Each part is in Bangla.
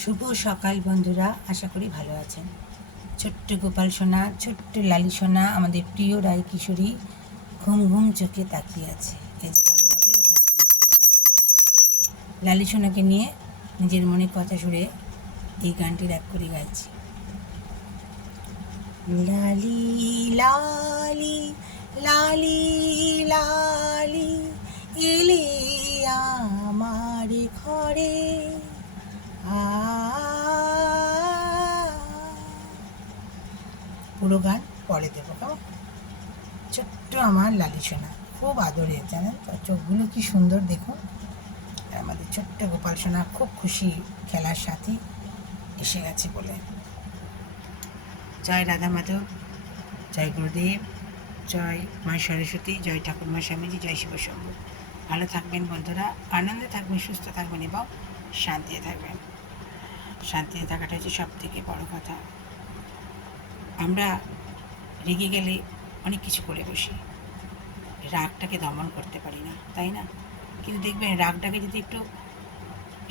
শুভ সকাল বন্ধুরা, আশা করি ভালো আছেন। ছোট্ট গোপাল সোনা, ছোট্ট লালি সোনা, আমাদের প্রিয় রায় কিশোরী ঘুম ঘুম চোখে তাকিয়ে আছে। এই যে ভালোভাবে উঠাচ্ছে। লালি সোনাকে নিয়ে নিজের মনে কথা সুরে এই গানটির এক করে গাইছি। লালি লালি লালি লালি এলে আমার ঘরে, পুরো গান পরে দেবো কেমন? ছোট্ট আমার লালি সোনা, খুব আদরের, জানেন তো, চোখগুলো কি সুন্দর দেখুন। আমাদের ছোট্ট গোপাল সোনা খুব খুশি, খেলার সাথী এসে গেছে বলে। জয় রাধা মাধব, জয় গুরুদেব, জয় মা সরস্বতী, জয় ঠাকুরমা স্বামীজি, জয় শিব শম্ভু। ভালো থাকবেন বন্ধুরা, আনন্দে থাকবেন, সুস্থ থাকবেন এবং শান্তিতে থাকবেন। শান্তিতে থাকাটা হচ্ছে সব থেকে বড় কথা। আমরা রেগে গেলে অনেক কিছু করে বসি, রাগটাকে দমন করতে পারি না, তাই না? কিন্তু দেখবেন রাগটাকে যদি একটু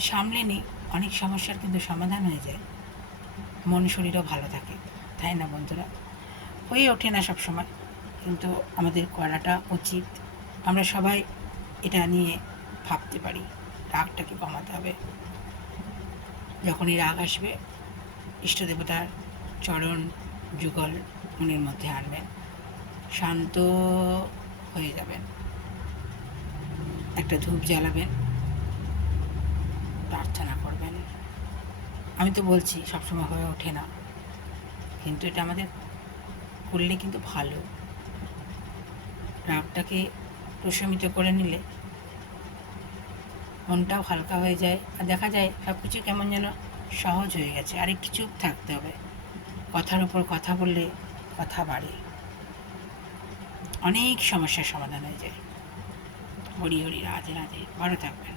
সামলে নিই, অনেক সমস্যার কিন্তু সমাধান হয়ে যায়, মন শরীরও ভালো থাকে, তাই না বন্ধুরা? হয়ে ওঠে না সব সময়, কিন্তু আমাদের করাটা উচিত। আমরা সবাই এটা নিয়ে ভাবতে পারি, রাগটাকে কমাতে হবে। যখনই রাগ আসবে, ইষ্ট দেবতার চরণ যুগল মনের মধ্যে আনবেন, শান্ত হয়ে যাবেন, একটা ধূপ জ্বালাবেন, প্রার্থনা করবেন। আমি তো বলছি সবসময় হয়ে ওঠে না, কিন্তু এটা আমাদের করলে কিন্তু ভালো। রাগটাকে প্রশমিত করে নিলে মনটাও হালকা হয়ে যায়, আর দেখা যায় সব কিছু কেমন যেন সহজ হয়ে গেছে। আর একটু চুপ থাকতে হবে, কথার উপর কথা বললে কথা বাড়ে, অনেক সমস্যার সমাধান হয়ে যায়। হরি হরি, রাধে রাধে, ভালো থাকবেন।